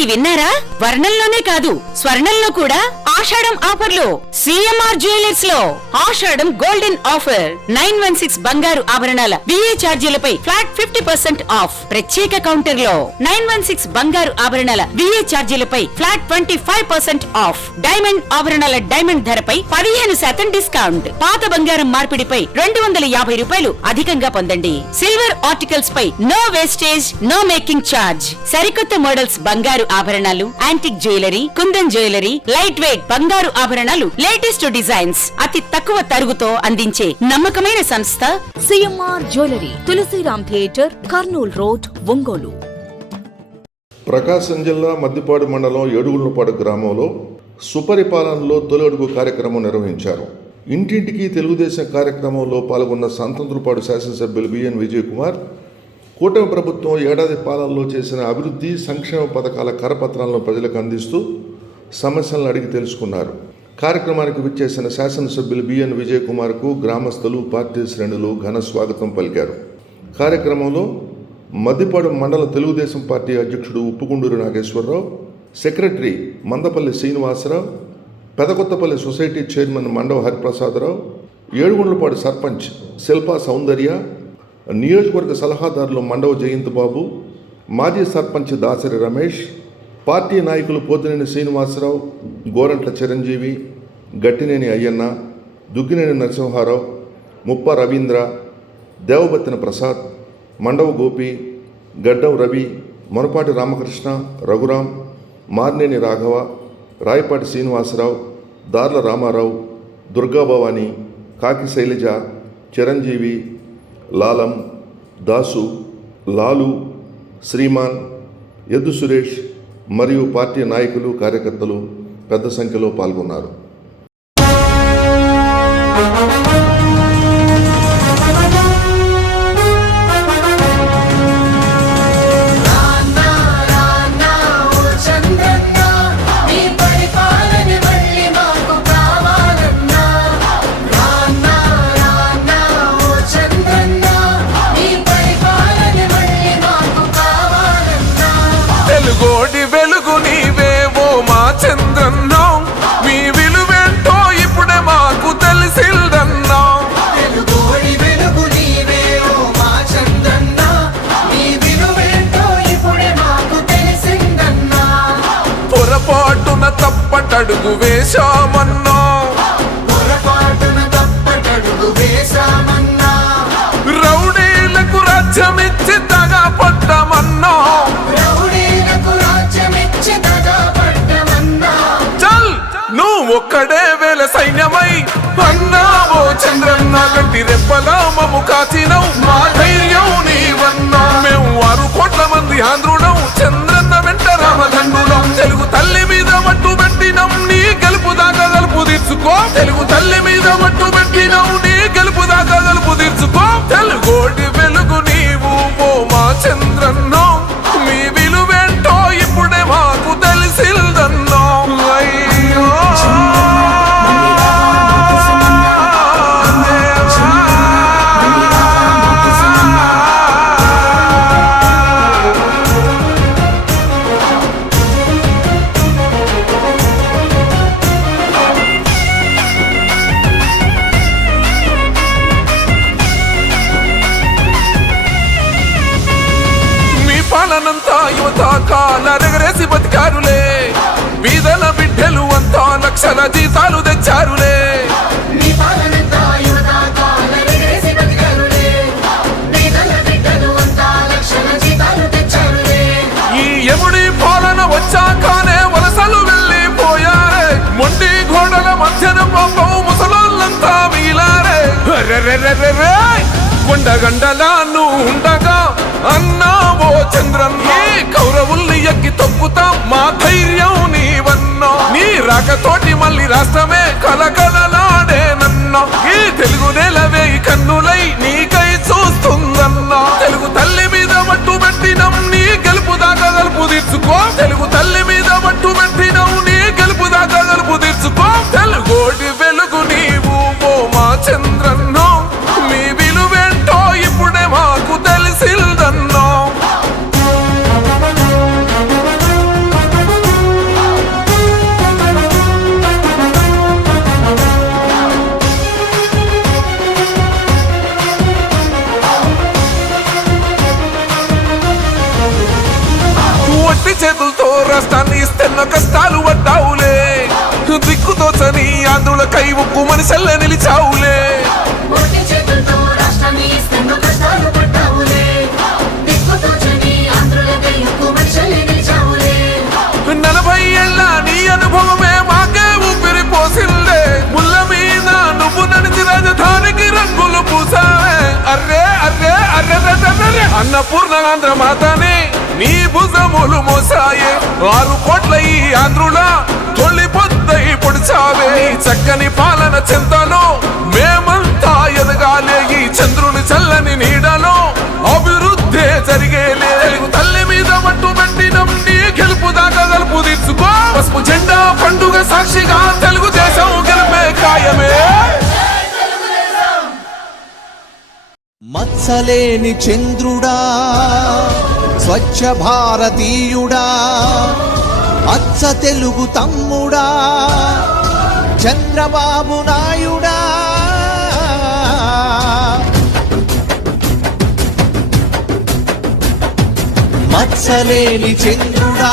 ఇది విన్నారా? వర్ణంలోనే కాదు స్వర్ణంలో కూడా ఆషాఢం ఆఫర్లు. సిఎంఆర్ జ్యువెలర్స్ లో ఆషాఢం గోల్డెన్ ఆఫర్. 916 బంగారు ఆభరణాల బిఏ ఛార్జీలపై ఫ్లాట్ 50% ఆఫ్. ప్రత్యేక కౌంటర్ లో 916 బంగారు ఆభరణాల బిఏ ఛార్జీలపై ఫ్లాట్ 25% ఆఫ్. డైమండ్ ఆభరణాల డైమండ్ ధరపై 15% డిస్కౌంట్. పాత బంగారం మార్పిడిపై 250 రూపాయలు అధికంగా పొందండి. సిల్వర్ ఆర్టికల్స్ పై no wastage, no making charge. సరికొత్త మోడల్స్ బంగారు ఆభరణాలు, antique jewellery, kundan jewellery, light weight బంగారు ఆభరణాలు, లేటెస్ట్ డిజైన్స్ అతి తక్కువ తరుగుతో అందించే నమ్మకమైన సంస్థ CMR jewellery, Tulasiram theatre, Kurnool road, Ongole. Prakasam జిల్లా మద్దిపాడు మండలం ఏడుగుళ్లపాడు గ్రామంలో సుపరిపాలనలో తొలి అడుగు కార్యక్రమం నిర్వహించారు. ఇంటింటికి తెలుగుదేశం కార్యక్రమంలో పాల్గొన్న సంతంద్రపాడు శాసనసభ్యులు బిఎన్ విజయ్ కుమార్ కూటమి ప్రభుత్వం ఏడాది పాలనలో చేసిన అభివృద్ధి సంక్షేమ పథకాల కరపత్రాలను ప్రజలకు అందిస్తూ సమస్యలను అడిగి తెలుసుకున్నారు. కార్యక్రమానికి విచ్చేసిన శాసనసభ్యులు బిఎన్ విజయ్ కుమార్కు గ్రామస్తులు, పార్టీ శ్రేణులు ఘన స్వాగతం పలికారు. కార్యక్రమంలో మద్దిపాడు మండల తెలుగుదేశం పార్టీ అధ్యక్షుడు Uppugunduru Nageswararao, secretary Mandapalli Srinivasarao, Pedakothapalli society chairman Mandava Hariprasadarao, Edugundlapadu sarpanch Shilpa Soundarya, నియోజకవర్గ సలహాదారులు మండవ జయంత్ బాబు, మాజీ సర్పంచ్ దాసరి రమేష్, పార్టీ నాయకులు పోతినేని శ్రీనివాసరావు, గోరంట్ల చిరంజీవి, గట్టినేని అయ్యన్న, దుగ్గినేని నరసింహారావు, ముప్ప రవీంద్ర, దేవబత్తిన ప్రసాద్, మండవ గోపి, గడ్డవ రవి, మొనపాటి రామకృష్ణ, రఘురాం, మార్నేని రాఘవ, రాయపాటి శ్రీనివాసరావు, దార్ల రామారావు, దుర్గాభవాని, కాకి శైలజ, చిరంజీవి, లాలం, దాసు, లాలు, శ్రీమాన్, ఎద్దు సురేష్ మరియు పార్టీ నాయకులు, కార్యకర్తలు పెద్ద సంఖ్యలో పాల్గొన్నారు. తప్పటడుగు వేశామన్నా, రౌడీలకు రాజ్యమిచ్చి దగా పడ్డమన్నా, చల్ నువ్వు ఒక్కడే వేల సైన్యమై అన్నావో చంద్రన్న. గంటి రెప్పలా మము కాచినవు, మా ధైర్యం నీవన్నా. మేము 6 కోట్ల మంది ఆంధ్రులం, చంద్రన్న వెంట రామదండులం. తెలుగు తల్లి మీద మట్టు పెట్టినం, నీ గెలుపు దాకా గలుపు తీర్చుకో. తెలుగు తల్లి మీద మట్టు పెట్టినం, నీ గెలుపు దాకా గలుపు తీర్చుకో. తెలుగోటి వెలుగు నీవు ఓ మా చంద్రన్నో, మీ విలువేంటో ఇప్పుడే మాకు తెలిసిందన్నో. అయ్యో పాలనంతా యువత కాలరెగరేసి బతికారులే, బీదల బిడ్డలు అంతా లక్షల జీతాలు తెచ్చారులే. ఈ ఎముడి పాలన వచ్చాకనే వలసలు వెళ్ళిపోయారే, మొండి గోడల మధ్యన పాపం ముసలోళ్ళంతా మిగిలారే. కొండగండలా నువ్వు ఉండగా అన్నావో చంద్రన్న, కౌరవుల్ని ఎక్కి తొక్కుతాం, మా ధైర్యం నీవన్నా. నీ రాకతోటి మళ్ళీ రాష్ట్రమే కలకలలాడేనన్నా. ఈ తెలుగు నేలవే కన్నులై నీకై చూస్తుందన్నా. తెలుగు తల్లి మీద మట్టు పెట్టినం, నీ గెలుపు దాకా గలుపు తీర్చుకో. తెలుగు తల్లి మీద మట్టు పెట్టినం, నీ గెలుపు దాకా గలుపు తీర్చుకో. తెలుగోటి వెలుగు నీవు ఓ మా చంద్రన్నో, మీ విలువేంటో ఇప్పుడే మాకు తెలిసిందన్నో. ఒట్టి చేతులతో రాష్ట్రాన్ని ఇస్తున్న కష్టాలు పడ్డావులే దిక్కుతోచని ఆంధ్రుల కై ఉక్కు మనిషల్ల నిలిచావులే నలభై ఏళ్ళ నీ అనుభవమే మాకే ఊపిరి పోసిందే ముళ్ళ మీద నువ్వు నడిచి రాజధానికి రంగులు పూసావే అర్రే అర్రే అర్రే అన్నపూర్ణ ఆంధ్ర మాతని నీ భుజములు మోసాయే 6 కోట్ల ఈ ఆంధ్రుల తొలి పొద్దై పొడిచావే నీ చక్కని పాలన చెంతలో మేమంతా ఎదగాలే ఈ చంద్రుని చల్లని నీడలో అభివృద్ధి జరిగేలే తెలుగు తల్లి మీద మట్టు పెట్టినం నీ గెలుపు దాకా గలుపు తీర్చుకో పసుపు జెండా పండుగ సాక్షిగా తెలుగుదేశం గెలిపే ఖాయమే మత్సలేని చంద్రుడా స్వచ్ఛ భారతీయుడా అచ్చ తెలుగు తమ్ముడా చంద్రబాబు నాయుడా మత్సలేని చంద్రుడా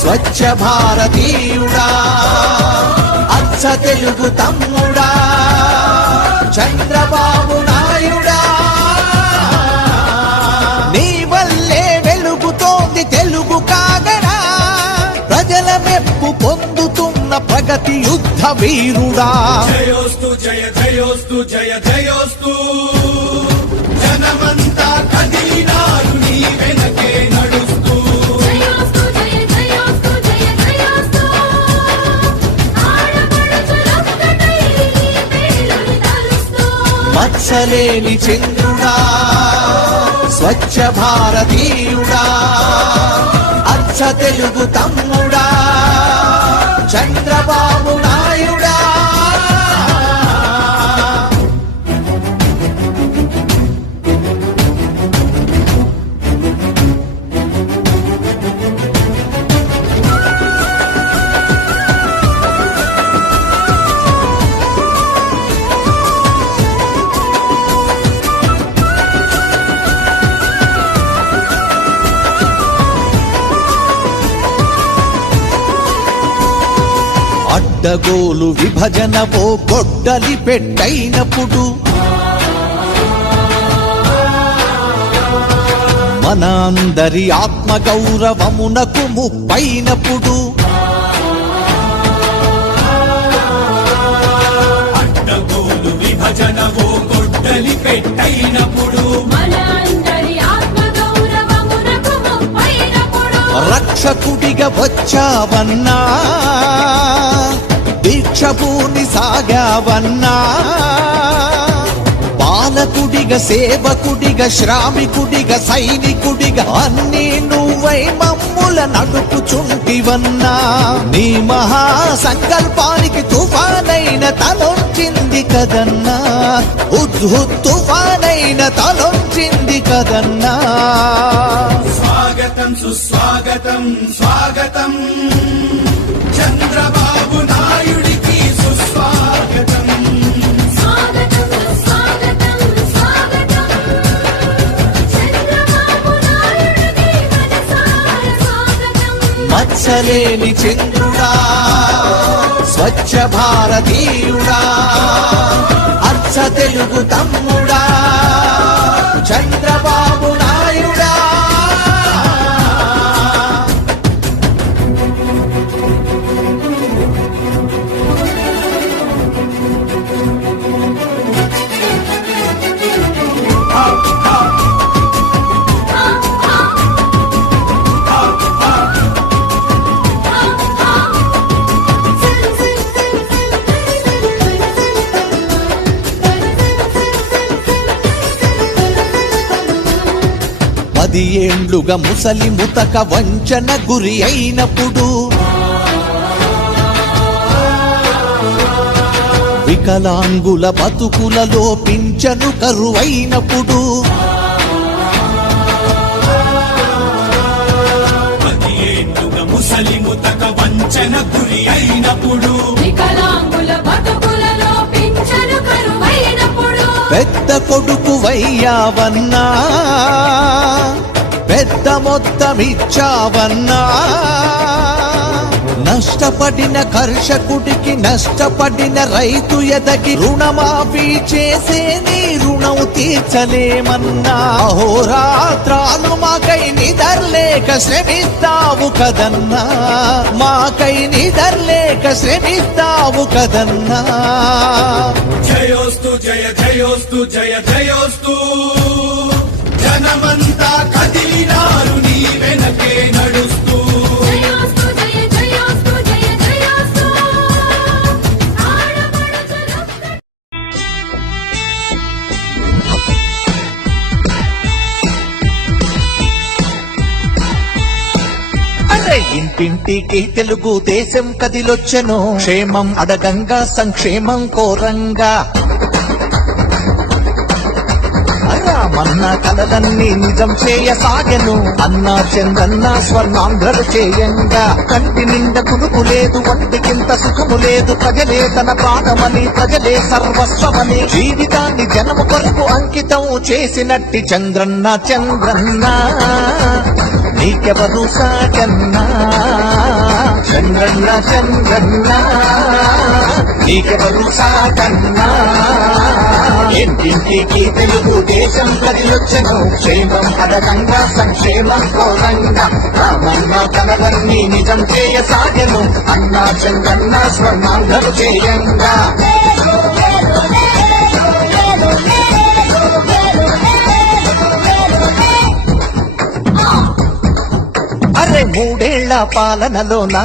స్వచ్ఛ భారతీయుడా అచ్చ తెలుగు తమ్ముడా చంద్రబాబు నాయుడా నీ వల్లే వెలుగుతోంది తెలుగు కాగడా ప్రజల మెప్పు పొందుతున్న ప్రగతి యుద్ధ వీరుడా జయోస్తు జయ జయోస్తు జయ జయోస్తు జనమంతా కదిలినారు నీ వెనకే నడుస్తూ జయోస్తు జయ జయోస్తు జయ జయోస్తు ఆడపడుచులొక్కటై నీ పేరుని తలుస్తూ మత్సలేని చంద్రుడా స్వచ్ఛ భారతీయుడా అచ్చ తెలుగు తమ్ముడా చంద్రబాబు నాయుడా అడ్డగోలు విభజనవో గొడ్డలి పెట్టైనప్పుడు మన అందరి ఆత్మగౌరవమునకు ముప్పైనప్పుడు అడ్డగోలు విభజనవో గొడ్డలి పెట్టైనప్పుడు మన అందరి ఆత్మగౌరవమునకు ముప్పైనప్పుడు రక్షకుడిగా వచ్చావన్నా దీక్షభూని సాగావన్నా పాలకుడిగా సేవకుడిగా శ్రామికుడిగా సైనికుడిగా అన్నీ నువ్వై మమ్ముల నడుపుచుంటివన్నా నీ మహా సంకల్పానికి తుఫానైన తలొంచింది కదన్నా తుఫానైన తలొంచింది కదన్నా స్వాగతం సుస్వాగతం స్వాగతం చంద్రబాబు నాయుడికి సుస్వాగతం స్వాగతం స్వాగతం స్వాగతం చంద్రబాబు నాయుడికి మనసార స్వాగతం మత్సలేని చంద్రుడా స్వచ్ఛ భారతీయుడా అచ్చ తెలుగు తమ్ముడా చంద్రబాబు నాయుడా పది ఏండ్లుగా ముసలి ముతక వంచన గురి అయినప్పుడు వికలాంగుల బతుకులలో పింఛను కరువైనప్పుడు 10 ఏళ్లుగా ముసలి ముతక వంచన గురి అయినప్పుడు వికలాంగుల బతుకులలో పింఛను కరువైనప్పుడు పెద్ద కొడుకు వయ్యావన్నా పెద్ద మొత్తం ఇచ్చావన్నా నష్టపడిన కర్షకుడికి నష్టపడిన రైతు ఎదకి రుణమాఫీ చేసే నీ రుణం తీర్చలేమన్నా అహోరాత్రాలు మాకై నిదర్లేక శ్రమిస్తావు కదన్నా మాకై నిదర్లేక శ్రమిస్తావు కదన్నా జయోస్తు జయ జయోస్తు జయ జయోస్తు జనమంతా కదిలినారు నీ వెనకే నడుస్తూ జయోస్తు జయ జయోస్తు జయ జయోస్తు ఆడపడుచులొక్క అరే ఇంటింటికి తెలుగు దేశం కదిలొచ్చెను క్షేమం అడగంగా సంక్షేమం కోరంగా రామన్న కలలన్నీ నిజం చేయసాగెను అన్నా చందన్న స్వర్ణాంధ్రలు చేయంగా కంటి నిండా కునుకు లేదు వంటికింత సుఖము లేదు ప్రజలే తన ప్రాణమని ప్రజలే సర్వస్వమని జీవితాన్ని జనము కొరకు అంకితం చేసినట్టి చంద్రన్న చంద్రన్న నీకెవరు సాగన్నా చంద్రన్న చంద్రన్న నీకెవరు సాగన్నా ఇంటింటికి తెలుగు దేశం కదిలొచ్చెను క్షేమం అడగంగా సంక్షేమం కోరంగా రామన్న కలలన్నీ నిజం చేయసాగెను అన్నా చంద్రన్న స్వర్ణాంధ్రలు చేయంగా అరే మూడేళ్ల పాలనలోనా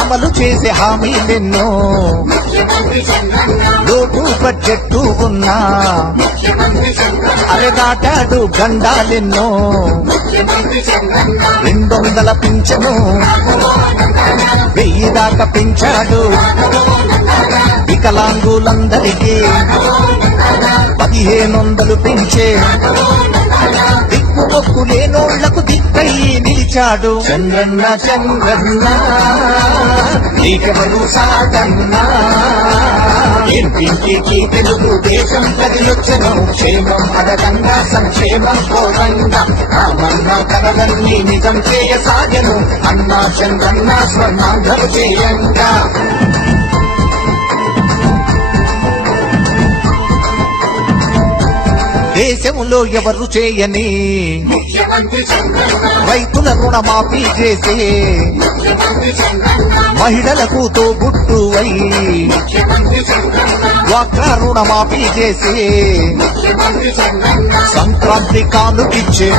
అమలు చేసే హామీలెన్నో లోటు బడ్జెట్టు ఉన్నా అరే దాటాడు గండాలెన్నో 200 పింఛను 1000 దాకా పెంచాడు వికలాంగులందరికీ 1500 పెంచే దిక్కు మొక్కు లేనోళ్లకు దిక్కై నిలిచాడు చంద్రన్న చంద్రన్న నీకెవరు సాగన్నా ఇంటింటికి తెలుగు దేశం కదిలొచ్చెను క్షేమం అడగంగా సంక్షేమం కోరంగా రామన్న కలలన్నీ నిజం చేయసాగెను అన్నా చంద్రన్న స్వర్ణాంధ్రలు చేయంగా దేశంలో ఎవరు చేయని రైతుల రుణమాఫీ చేసే మహిళలకు తోబుట్టువై డ్వాక్రా రుణమాఫీ చేసే సంక్రాంతి కానుకిచ్చే